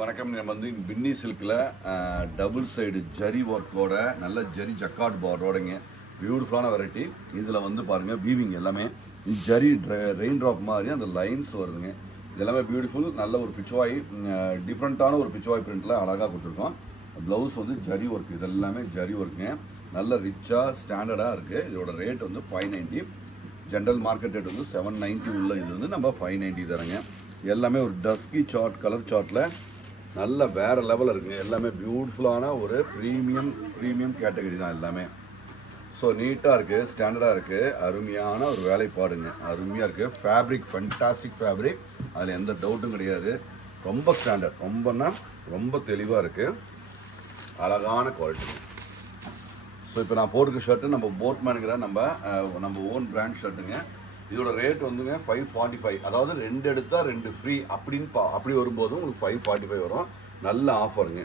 வணக்கம். நம்ம வந்து பின்னி சில்கில் டபுள் சைடு ஜரி ஒர்க்கோட நல்ல ஜரி ஜக்கார்ட் பார்டரோடங்க பியூட்டிஃபுல்லான வெரைட்டி. இதில் வந்து பாருங்கள் வீவிங் எல்லாமே ஜரி ரெயின் ட்ராப் மாதிரி அந்த லைன்ஸ் வருதுங்க. இதெல்லாமே பியூட்டிஃபுல். நல்ல ஒரு பிச்சுவாய் டிஃப்ரெண்ட்டான ஒரு பிச்சுவாய் பிரிண்டில் அழகாக கொடுத்துருக்கோம். ப்ளவுஸ் வந்து ஜரி ஒர்க், இதெல்லாமே ஜரி ஒர்க்குங்க. நல்ல ரிச்சாக ஸ்டாண்டர்டாக இருக்குது. இதோட ரேட் வந்து 590. ஜென்ரல் மார்க்கெட் ரேட் வந்து 790 உள்ள. இது வந்து நம்ம 590 தரங்க. எல்லாமே ஒரு டஸ்கி சார்ட் கலர் சார்ட்டில் நல்ல வேறு லெவலில் இருக்குங்க. எல்லாமே பியூட்டிஃபுல்லான ஒரு ப்ரீமியம் கேட்டகரி தான் எல்லாமே. ஸோ நீட்டாக இருக்குது, ஸ்டாண்டர்டாக இருக்குது, அருமையான ஒரு வேலைப்பாடுங்க. அருமையாக இருக்குது. ஃபேப்ரிக் ஃபண்டாஸ்டிக் ஃபேப்ரிக், அதில் எந்த டவுட்டும் கிடையாது. ரொம்ப ஸ்டாண்டர்ட், ரொம்ப தெளிவாக இருக்குது, அழகான குவாலிட்டி. ஸோ இப்போ நான் போட்டுக்க ஷர்ட்டு நம்ம போட்மேனுங்கிற நம்ம ஓன் பிராண்ட் ஷர்ட்டுங்க. இதோட ரேட் வந்துங்க 545. அதாவது 2 எடுத்தால் 2 ஃப்ரீ அப்படி வரும்போது உங்களுக்கு 545 வரும். நல்ல ஆஃபருங்க.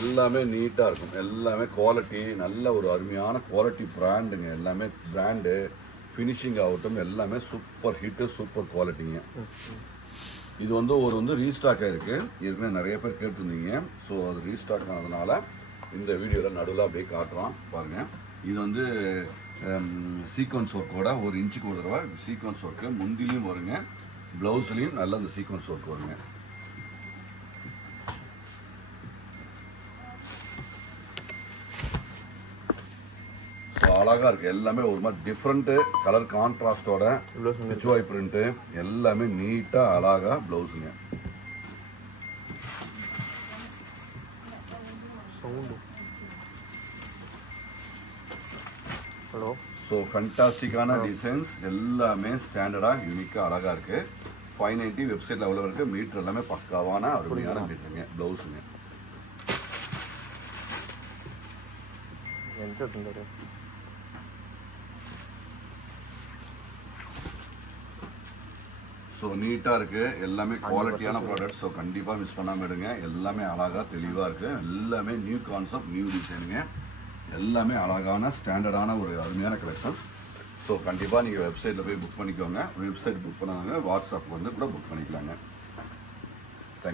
எல்லாமே நீட்டாக இருக்கும். எல்லாமே குவாலிட்டி, நல்ல ஒரு அருமையான குவாலிட்டி பிராண்டுங்க. எல்லாமே பிராண்டு ஃபினிஷிங் ஆகட்டும் எல்லாமே சூப்பர் ஹிட்டு, சூப்பர் குவாலிட்டிங்க. இது வந்து ரீஸ்டாக் ஆகிருக்கு. ஏற்கனவே நிறைய பேர் கேட்டிருந்தீங்க. ஸோ அது ரீஸ்டாக் ஆனதுனால இந்த வீடியோவில் நடுவில் அப்படியே காட்டுறோம் பாருங்கள். இது வந்து சீக்வன்ஸ் ஒர்க்கோட 1 இன்ச்சுக்கு ஒரு தடவை சீக்வன்ஸ் ஒர்க்கு முந்திலையும் வருங்க, ப்ளவுஸ்லேயும் நல்ல அந்த சீக்வன்ஸ் ஒர்க் வருங்க. அழகாக இருக்குது. எல்லாமே ஒரு மாதிரி டிஃப்ரெண்ட்டு கலர் கான்ட்ராஸ்டோட பிச்சுவாய் பிரிண்ட்டு எல்லாமே நீட்டாக அழகாக ப்ளவுஸுங்க. ஸோ ஃபண்டாஸ்டிக்கான டிசைன்ஸ் எல்லாமே ஸ்டாண்டர்டாக யூனிக்காக அழகாக இருக்குது. 590 வெப்சைட்டில் அவ்வளோ இருக்குது. மீட்டர் எல்லாமே பக்காவான அருமையான மீட்டருங்க. ப்ளவுஸுங்க ஸோ நீட்டாக இருக்குது. எல்லாமே குவாலிட்டியான ப்ராடக்ட். ஸோ கண்டிப்பாக மிஸ் பண்ணாமல் எடுங்க. எல்லாமே அழகாக தெளிவாக இருக்குது. எல்லாமே நியூ கான்செப்ட், நியூ டிசைனுங்க. எல்லாமே அழகான ஸ்டாண்டர்டான ஒரு அருமையான கலெக்ஷன். ஸோ கண்டிப்பாக நீங்கள் வெப்சைட்டில் போய் புக் பண்ணிக்கோங்க. வெப்சைட் புக் பண்ணாங்க வாட்ஸ்அப் வந்து கூட புக் பண்ணிக்கலாங்க.